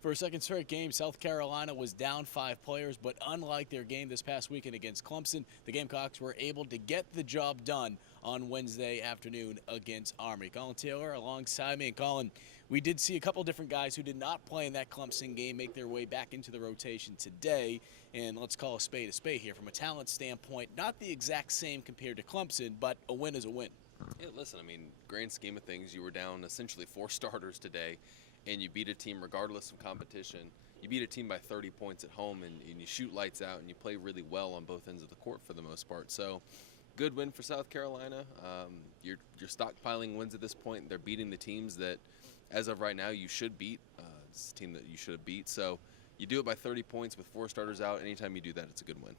For a second straight game, South Carolina was down 5 players, but unlike their game this past weekend against Clemson, the Gamecocks were able to get the job done on Wednesday afternoon against Army. Collyn Taylor alongside me. And Collyn, we did see a couple different guys who did not play in that Clemson game make their way back into the rotation today. And let's call a spade here. From a talent standpoint, not the exact same compared to Clemson, but a win is a win. Yeah, listen, I mean, grand scheme of things, you were down essentially 4 starters today, and you beat a team regardless of competition. You beat a team by 30 points at home, and you shoot lights out, and you play really well on both ends of the court for the most part. So, good win for South Carolina. You're stockpiling wins at this point. They're beating the teams that, as of right now, you should beat. It's a team that you should have beat. So, you do it by 30 points with 4 starters out. Anytime you do that, it's a good win.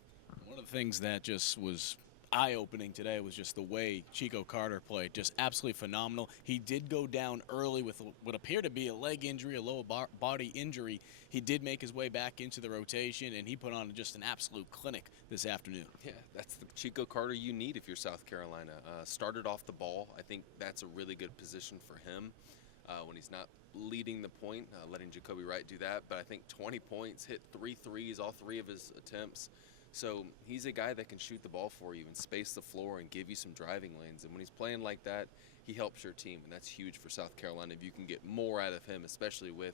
One of the things that just was eye-opening today was just the way Chico Carter played. Just absolutely phenomenal. He did go down early with what appeared to be a leg injury, a lower body injury. He did make his way back into the rotation, and he put on just an absolute clinic this afternoon. Yeah, that's the Chico Carter you need if you're South Carolina. Started off the ball. I think that's a really good position for him when he's not leading the point, letting Jacoby Wright do that. But I think 20 points, hit 3 threes, all 3 of his attempts. So he's a guy that can shoot the ball for you and space the floor and give you some driving lanes. And when he's playing like that, he helps your team, and that's huge for South Carolina if you can get more out of him, especially with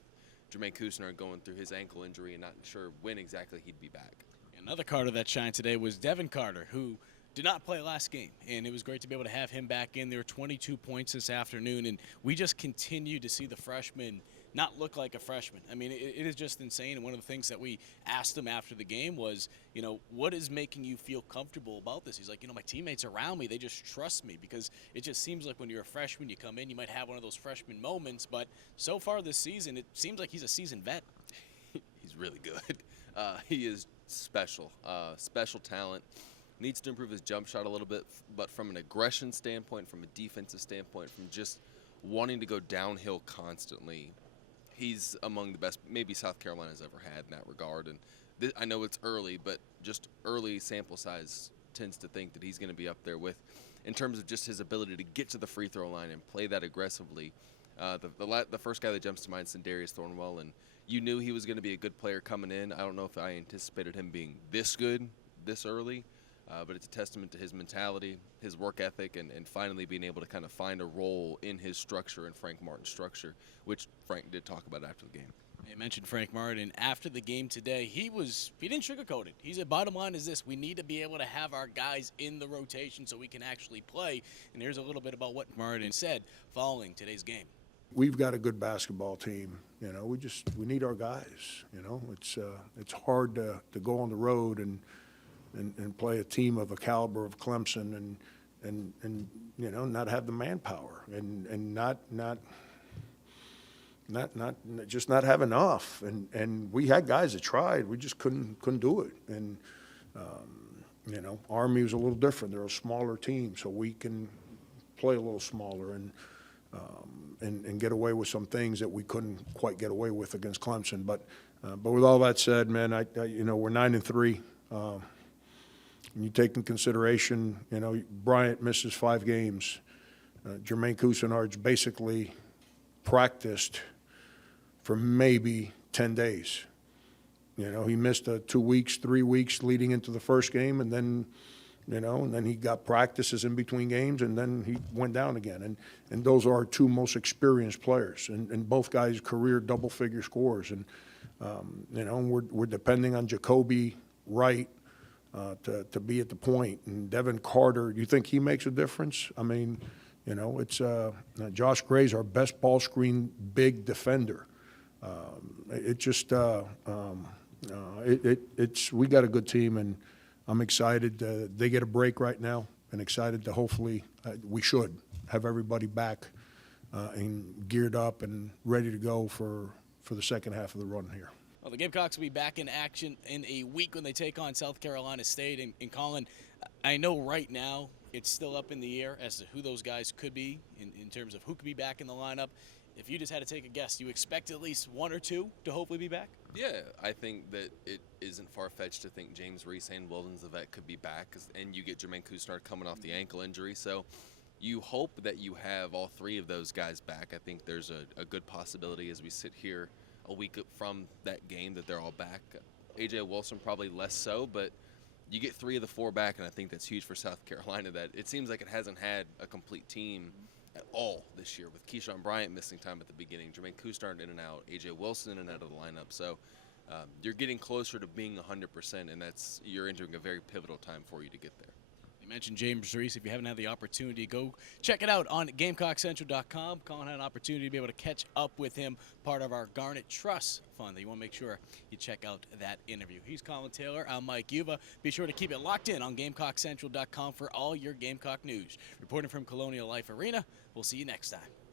Jermaine Kusner going through his ankle injury and not sure when exactly he'd be back. Another Carter that shined today was Devin Carter, who did not play last game, and it was great to be able to have him back in there. 22 points this afternoon, and we just continue to see the freshman not look like a freshman. I mean, it is just insane. And one of the things that we asked him after the game was, what is making you feel comfortable about this? He's like, my teammates around me, they just trust me, because it just seems like when you're a freshman, you come in, you might have one of those freshman moments, but so far this season, it seems like he's a seasoned vet. He's really good. He is special, special talent. Needs to improve his jump shot a little bit, but from an aggression standpoint, from a defensive standpoint, from just wanting to go downhill constantly, he's among the best maybe South Carolina's ever had in that regard. And I know it's early, but just early sample size tends to think that he's going to be up there with, in terms of just his ability to get to the free throw line and play that aggressively. The first guy that jumps to mind is Darius Thornwell, and you knew he was going to be a good player coming in. I don't know if I anticipated him being this good this early. But it's a testament to his mentality, his work ethic, and finally being able to kind of find a role in his structure and Frank Martin's structure, which Frank did talk about after the game. You mentioned Frank Martin. After the game today, he didn't sugarcoat it. He said, bottom line is this: we need to be able to have our guys in the rotation so we can actually play. And here's a little bit about what Martin said following today's game. We've got a good basketball team. We need our guys. It's hard to go on the road and play a team of a caliber of Clemson and not have the manpower and not have enough. And we had guys that tried. We just couldn't do it. And Army was a little different. They're a smaller team, so we can play a little smaller and get away with some things that we couldn't quite get away with against Clemson. But with all that said, man, we're 9-3. When you take in consideration, Bryant misses 5 games. Jermaine Cousinard's basically practiced for maybe 10 days. He missed 2 weeks, 3 weeks leading into the first game, and then he got practices in between games, and then he went down again. And those are our 2 most experienced players, and both guys career double-figure scores. And we're depending on Jacoby Wright to be at the point. And Devin Carter, you think he makes a difference? I mean, it's Josh Gray's our best ball screen big defender. We got a good team, and I'm excited. They get a break right now, and excited to hopefully we should have everybody back and geared up and ready to go for the second half of the run here. Well, the Gamecocks will be back in action in a week when they take on South Carolina State. And Collyn, I know right now it's still up in the air as to who those guys could be in terms of who could be back in the lineup. If you just had to take a guess, do you expect at least 1 or 2 to hopefully be back? Yeah, I think that it isn't far-fetched to think James Reese and Weldon Zavette could be back, and you get Jermaine Cousinard coming off the ankle injury. So you hope that you have all 3 of those guys back. I think there's a good possibility as we sit here a week from that game that they're all back. A.J. Wilson probably less so, but you get 3 of the 4 back, and I think that's huge for South Carolina. That it seems like it hasn't had a complete team at all this year, with Keyshawn Bryant missing time at the beginning, Jermaine Coustarn in and out, A.J. Wilson in and out of the lineup. So you're getting closer to being 100%, and you're entering a very pivotal time for you to get there. You mentioned James Reese. If you haven't had the opportunity, go check it out on GamecockCentral.com. Collyn had an opportunity to be able to catch up with him, part of our Garnet Trust Fund. You want to make sure you check out that interview. He's Collyn Taylor. I'm Mike Yuba. Be sure to keep it locked in on GamecockCentral.com for all your Gamecock news. Reporting from Colonial Life Arena, we'll see you next time.